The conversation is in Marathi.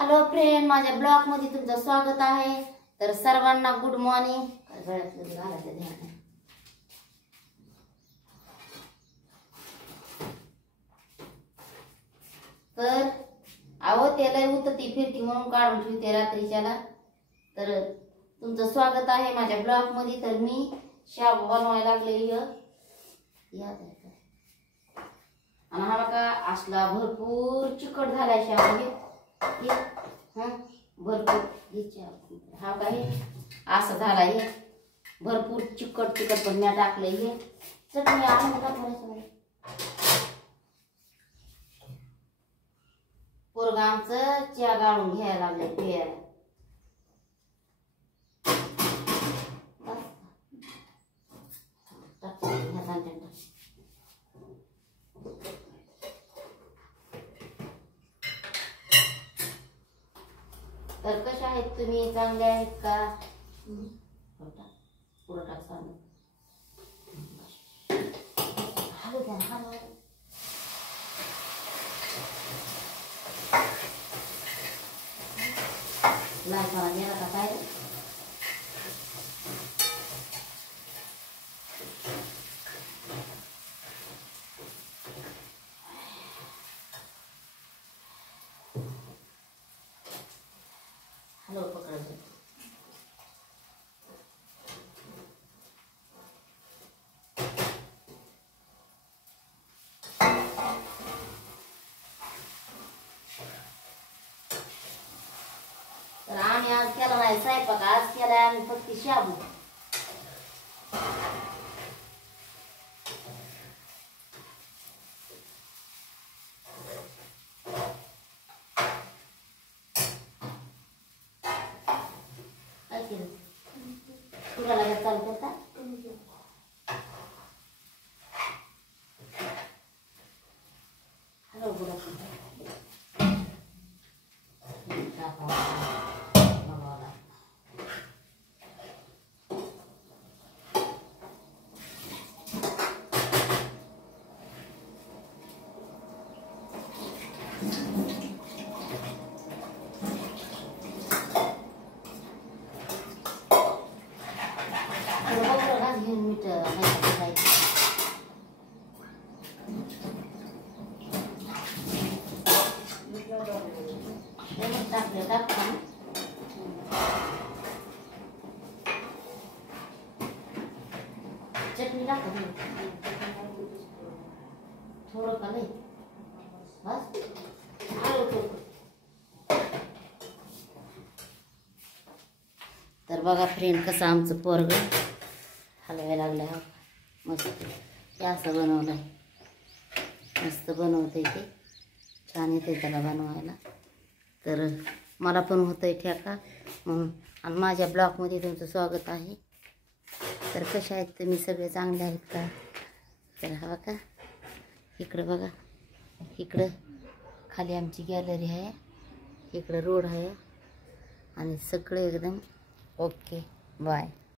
हॅलो फ्रेंड, माझ्या ब्लॉग मध्ये तुमचं स्वागत आहे। तर सर्वांना गुड मॉर्निंग। तर अहो त्याला उतती फिरती म्हणून काढून ठेवते रात्रीच्याला। तर तुमचं स्वागत आहे माझ्या ब्लॉग मध्ये। तर मी शाबू बनवायला लागले या आणि हा बघा असला भरपूर चिकट झालाय शाबू। भरपूर हा काही असं झाला हे भरपूर चिकट चिकट पण मी टाकले हे चटणी आणून टाकायचं। पोरगा आमचं चहा गाळून घ्यायला लागले प्यायला। तर कशा आहेत तुम्ही, चांगले आहेत का? पुढं टाक सांग हलू द्या हलू लायकाला गेला का काय? हॅलो पकडायचं। तर आम्ही आज केला नाही स्वयंपाक, आज केलाय आम्ही फक्त शाबू। काय केलं तुला लगेच चालू करता? हॅलो गुड मीठ टाकलं टाकता चटणी टाका थोडं का नाही बस। तर बघा फ्रेंड कसं आमचं पोरग हलवायला लागलं हा मस्त। हे असं बनवलंय, मस्त बनवते ते, छान येते त्याला बनवायला। तर मला पण होतंय ठेका म्हणून। आणि माझ्या ब्लॉगमध्ये तुमचं स्वागत आहे। तर कशा आहेत तुम्ही, सगळे चांगले आहेत का? तर हा बघा इकडं बघा, इकडं खाली आमची गॅलरी आहे, इकडं रोड आहे आणि सगळे एकदम ओके बाय।